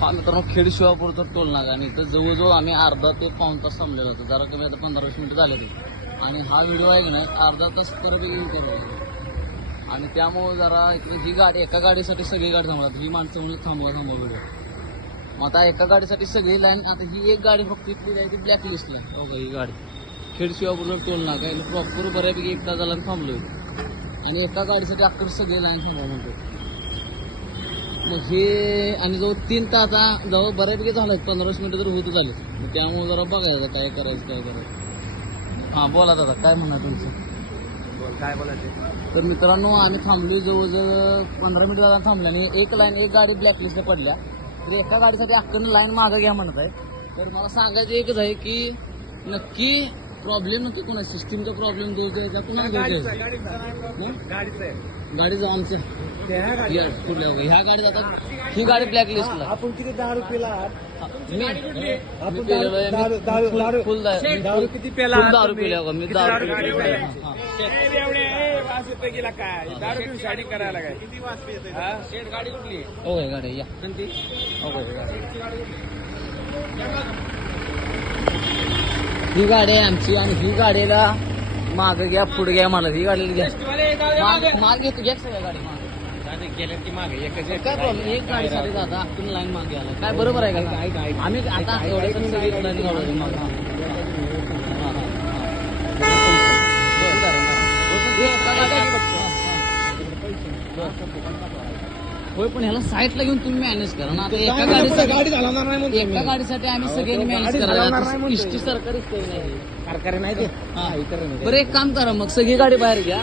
हा मित्रांनो, खेड शिवापूरचा टोल नाका आणि इथं जवळजवळ आम्ही अर्धा ते पाऊण तास थांबलेलो होतो. जरा कमी आता 15-20 मिनिटं झाले ते. आणि हा व्हिडिओ आहे की नाही अर्धा तास परत येईल आणि त्यामुळे जरा इकडे ही गाडी एका गाडीसाठी सगळी गाडी थांबवतात. ही माणसं म्हणून थांबवा व्हिडिओ. मग आता एका गाडीसाठी सगळी लाईन. आता ही एक गाडी फक्त इथली जायची ब्लॅक लिस्टला. हो का, ही गाडी खेड शिवापूरचा टोल नाका आहे प्रॉपर बऱ्यापैकी 1 तास झाला थांबलो. आणि एका गाडीसाठी अख्खर सगळी लाईन थांबवा म्हणतो. मग हे आणि जवळ 3 तास जवळ बऱ्यापैकी झालं 15-20 मिनिटं तर होत झाले. मग त्यामुळे जरा बघायचं काय करायचं. हां बोला दादा, काय म्हणणार तुमचं? काय बोलायचं? तर मित्रांनो, आम्ही थांबलो जवळजवळ 15 मिनिटं झाला थांबल्या आणि एक गाडी ब्लॅकलिस्टला पडल्या. तर एका गाडीसाठी अख्खं लाईन मागं घ्या म्हणत आहे. तर मला सांगायचं एकच आहे की नक्की प्रॉब्लेम नक्की कोणा सिस्टीमचा प्रॉब्लेम दोष द्यायचा कोणाला द्यायचा? गाडीचा आमच्या कुठल्या ह्या गाडी जातात. ही गाडी ब्लॅकलिस्टला. आपण किती दारू पिला? फुल दारू किती पेला? दारू पिल्या मी दारू गेला काय दारू पिऊन शाडी करायला काय? किती गाडी कुठली? हो गाडी या ही गाडी आहे आमची. आणि ही गाडीला माग घ्या पुढे घ्या मला. ही गाडीला घ्या माग घेतो घ्या सगळ्या गाडी माग गेल्या की मागे एकच काय प्रॉब्लेम. एक गाडीसाठी जाता आपण लाईन मागे आला काय बरोबर आहे का? आम्ही आता एवढ्या सगळी लाईन गावलं मग होय. पण ह्याला साईडला घेऊन तुम्ही मॅनेज करा ना. आता एका गाडी चालवणार नाही. एका गाडीसाठी आम्ही सगळ्यांनी मॅनेज करायला. इष्टी सरकारी सरकारी नाही ते. बरं एक काम करा मग सगळी गाडी बाहेर घ्या.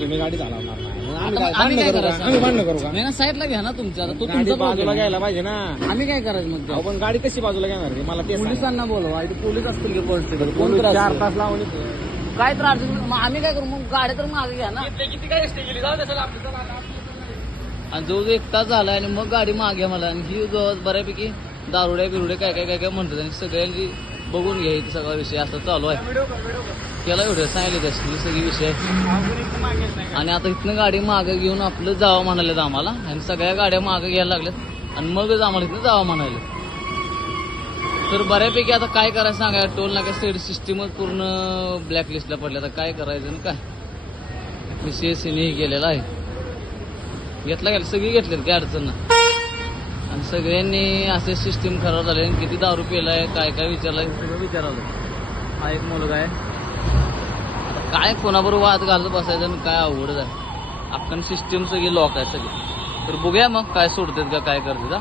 मी गाडी चालवणार नाही. आम्ही काय करायचं? आम्ही भांडण करू का? नाही ना, साईडला घ्या ना तुमच्या. आता तो गाडी तुमचा बाजूला problem घ्यायला पाहिजे ना. आहे. आम्ही काय करायचं मग? आपण गाडी कशी बाजूला घेणार रे? मला ते सांग. पोलिसांना बोलवा. इथे पोलीस असतील की कॉन्स्टेबल कोण पोलीस त्रास 4 तास लावून काय त्रास मग आम्ही काय करू? मग गाडी तर मागे घ्या ना. किती काय गेली जाऊ दे. आणि जवळजवळ 1 तास झाला आणि मग गाडी मागे मला. आणि ही बऱ्यापैकी दारुड्या बिरुड्या काय काय काय काय म्हणतात. आणि सगळ्यांनी बघून घ्या इथे सगळा विषय असा चालू आहे. केला व्हिडिओ सांगितले त्याची सगळी विषय. आणि आता इथनं गाडी मागं घेऊन आपलं जावं म्हणालेत आम्हाला. आणि सगळ्या गाड्या मागं घ्यायला लागल्यात आणि मगच आम्हाला इथनं जावं म्हणाले. तर बऱ्यापैकी आता काय करायचं सांगा. टोल नाका स्टेट सिस्टीमच पूर्ण ब्लॅकलिस्टला पडल्या. आता काय करायचं ना काय CSCने हे केलेलं आहे. घेतला गेला सगळी घेतलेत काय अडचण नाही. आणि सगळ्यांनी असे सिस्टीम खराब झाले. किती दारू पिलाय काय काय विचारलाय सगळं विचारालं. हा एक मुलगा आहे. आता काय कोणाबरोबर वाद घालत बसायचं आणि काय अवघड आहे. आपण सिस्टीम सगळी लॉक आहे सगळी. तर बघूया मग काय सोडतात का काय करतात.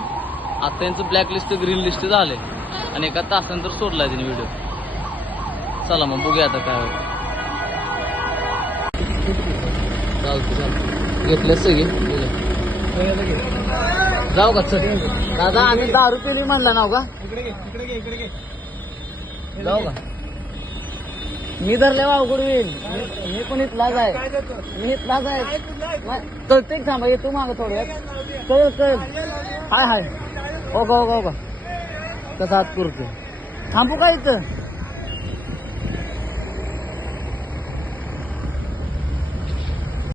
आता त्यांचं ब्लॅक लिस्ट ग्रीन लिस्ट झाले आणि एका तासानंतर सोडलाय त्यांनी व्हिडिओ. चला मग बघूया आता काय होतं. चालतं घेतले सगळे जाऊ का? चल दादा, आम्ही दारू पिली म्हणला नाव का? जाऊ का? मी धरले अवघड होईल. मी पण इथलाच आहे. मी इथलाच आहे. कळते थांबा येतो मागं थोडं. कळ हाय हाय. हो का हो का कसं हात पुरतो. थांबू का इथं?